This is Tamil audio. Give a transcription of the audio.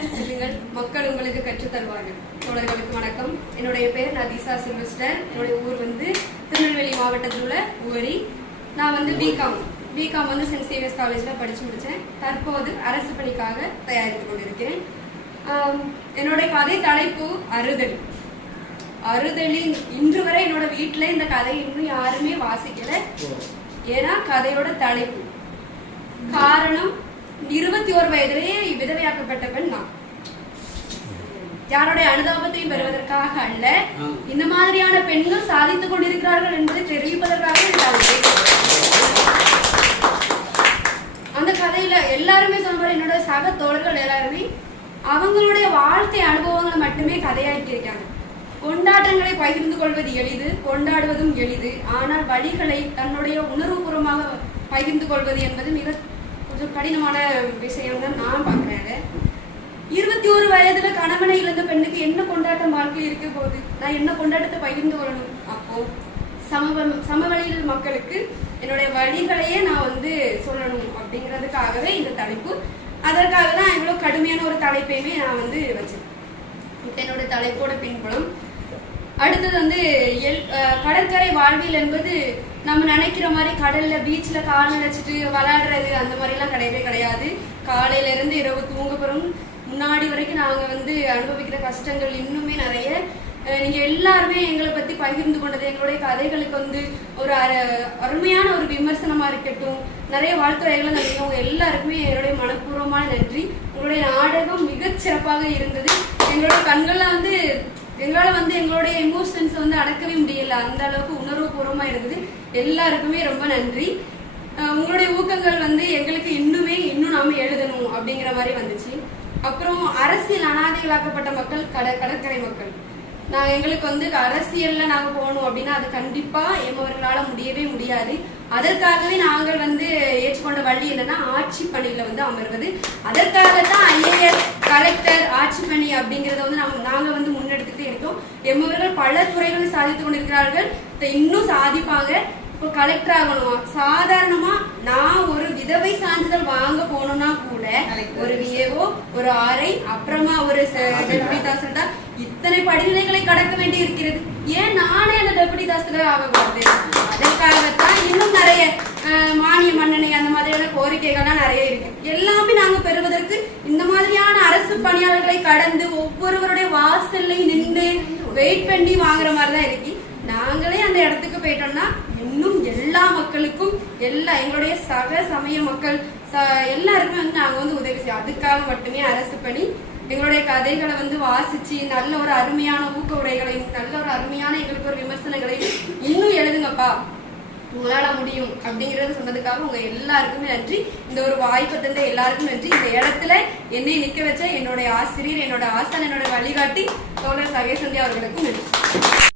செல்லுங்கள் மக்கள் உங்களுக்கு கற்றுத் தருவார்கள். தோழர்களுக்கு வணக்கம். என்னுடைய பேர் நதீசா சில்வஸ்டர் என்னுடைய ஊர் வந்து திருநெல்வேலி மாவட்டத்தில் உள்ள உவரி நான் வந்து பிகாம் பிகாம் வந்து சென்ட் சேவியர்ஸ் காலேஜில் படித்து முடித்தேன் தற்போது அரசு பணிக்காக தயாரித்து கொண்டிருக்கிறேன். என்னுடைய கதை தலைப்பு அறுதல். அறுதலின் இன்று வரை என்னோட வீட்டில் இந்த கதை இன்னும் யாருமே வாசிக்கல. ஏன்னா கதையோட தலைப்பு. காரணம் இருபத்தி ஒரு வயதிலேயே விதவையாக்கப்பட்ட பெண் நான். யாருடைய அனுதாபத்தையும் பெறுவதற்காக அல்ல இந்த மாதிரியான பெண்கள் சாதித்துக் கொண்டிருக்கிறார்கள் என்பதை தெரிவிப்பதற்காக. அந்த கதையில எல்லாருமே சொன்ன என்னோட சக தோழர்கள் எல்லாருமே அவங்களுடைய வாழ்க்கை அனுபவங்களை மட்டுமே கதையாக்கி இருக்காங்க கொண்டாட்டங்களை பகிர்ந்து கொள்வது எளிது கொண்டாடுவதும் எளிது. ஆனால் வழிகளை தன்னுடைய உணர்வுபூர்வமாக பகிர்ந்து கொள்வது என்பது மிக கொஞ்சம் கடினமான விஷயம் தான் நான் பார்க்குறேன். இருபத்தி ஒரு வயதுல கணவனை இழந்த பெண்ணுக்கு என்ன கொண்டாட்டம் வாழ்க்கை இருக்க போகுது? நான் என்ன கொண்டாட்டத்தை பகிர்ந்து கொள்ளணும்? அப்போ சம சமவெளியில் மக்களுக்கு என்னுடைய வழிகளையே நான் வந்து சொல்லணும் அப்படிங்கிறதுக்காகவே இந்த தலைப்பு. அதற்காக தான் இவ்வளோ கடுமையான ஒரு தலைப்பையுமே நான் வந்து வச்சிருக்கேன். என்னோட தலைப்போட பின்புலம் அடுத்தது வந்து எல் அஹ் வாழ்வியல் என்பது நம்ம நினைக்கிற மாதிரி கடல்ல பீச்ல கால் நினைச்சிட்டு விளையாடுறது அந்த மாதிரி எல்லாம் கிடையவே கிடையாது. காலையில இருந்து இரவு தூங்க போறோம் முன்னாடி வரைக்கும் நாங்க வந்து அனுபவிக்கிற கஷ்டங்கள் இன்னுமே நிறைய. நீங்க எல்லாருமே எங்களை பத்தி பகிர்ந்து கொண்டது எங்களுடைய கதைகளுக்கு வந்து ஒரு அருமையான ஒரு விமர்சனமா இருக்கட்டும் நிறைய வாழ்த்துறைகளை நன்றி உங்க எல்லாருக்குமே என்னுடைய மனப்பூர்வமான நன்றி. உங்களுடைய நாடகம் மிகச் சிறப்பாக இருந்தது. எங்களோட கண்கள்லாம் வந்து எங்களால வந்து எங்களுடைய எமோஷன்ஸ் வந்து அடக்கவே முடியல. அந்த அளவுக்கு உணர்வு பூர்வமா இருந்தது எல்லாருக்குமே ரொம்ப நன்றி. உங்களுடைய ஊக்கங்கள் வந்து எங்களுக்கு இன்னுமே இன்னும் நாம எழுதணும் அப்படிங்கிற மாதிரி வந்துச்சு. அப்புறம் அரசியல் அனாதைகளாக்கப்பட்ட மக்கள் கட கடற்கரை மக்கள். நான் எங்களுக்கு வந்து அரசியல்ல நாங்க போகணும் அப்படின்னா அது கண்டிப்பா எம்மவர்களால முடியவே முடியாது. அதற்காகவே நாங்கள் வந்து ஏற்றுக்கொண்ட வழி என்னன்னா ஆட்சி பணியில வந்து அமர்வது. அதற்காக தான் ஐஏஎஸ் கலெக்டர் ஆட்சி பணி அப்படிங்கறத வந்து நாங்க வந்து இருக்கோம். எம்மவர்கள் பல துறைகளில் சாதித்துக் கொண்டிருக்கிறார்கள். இன்னும் சாதிப்பாங்க. இப்போ கலெக்டர் ஆகணும்? சாதாரணமா நான் ஒரு விதவை சான்றிதழ் வாங்க போனோம்னா கூட ஒரு விஏஓ ஒரு ஆர்ஐ அப்புறமா ஒரு டெபுட்டி தாசில்தார் இத்தனை படிநிலைகளை கடக்க வேண்டி இருக்கிறது. ஏன் நானே அந்த டெபுட்டி தாசில்தார் ஆகக்கூடாது அதற்காகத்தான் இன்னும் நிறைய மானிய மன்னனை அந்த கோரிக்கைகள்லாம் நிறைய இருக்கு. எல்லாமே நாங்க பெறுவதற்கு இந்த மாதிரியான அரசு பணியாளர்களை கடந்து ஒவ்வொருவருடைய வாசல்லையும் நின்று வெயிட் பண்ணி வாங்குற மாதிரி தான் இருக்கு. நாங்களே அந்த இடத்துக்கு போயிட்டோம்னா இன்னும் எல்லா மக்களுக்கும் எல்லா எங்களுடைய சக சமய மக்கள் ச- எல்லாருக்குமே வந்து நாங்க வந்து உதவி செய்யும் அதுக்காக மட்டுமே அரசு பணி எங்களுடைய கதைகளை வந்து வாசிச்சு நல்ல ஒரு அருமையான ஊக்க உரைகளையும் நல்ல ஒரு அருமையான எங்களுக்கு ஒரு விமர்சனங்களையும் இன்னும் எழுதுங்கப்பா. உங்களால முடியும் அப்படிங்கிறத சொன்னதுக்காக உங்க எல்லாருக்குமே நன்றி. இந்த ஒரு வாய்ப்பு தந்த எல்லாருக்கும் நன்றி. இந்த இடத்துல என்னை நிக்க வச்ச என்னுடைய ஆசிரியர் என்னோட ஆசான் என்னோட வழிகாட்டி தோழர் சகேசந்தி அவர்களுக்கும் நன்றி.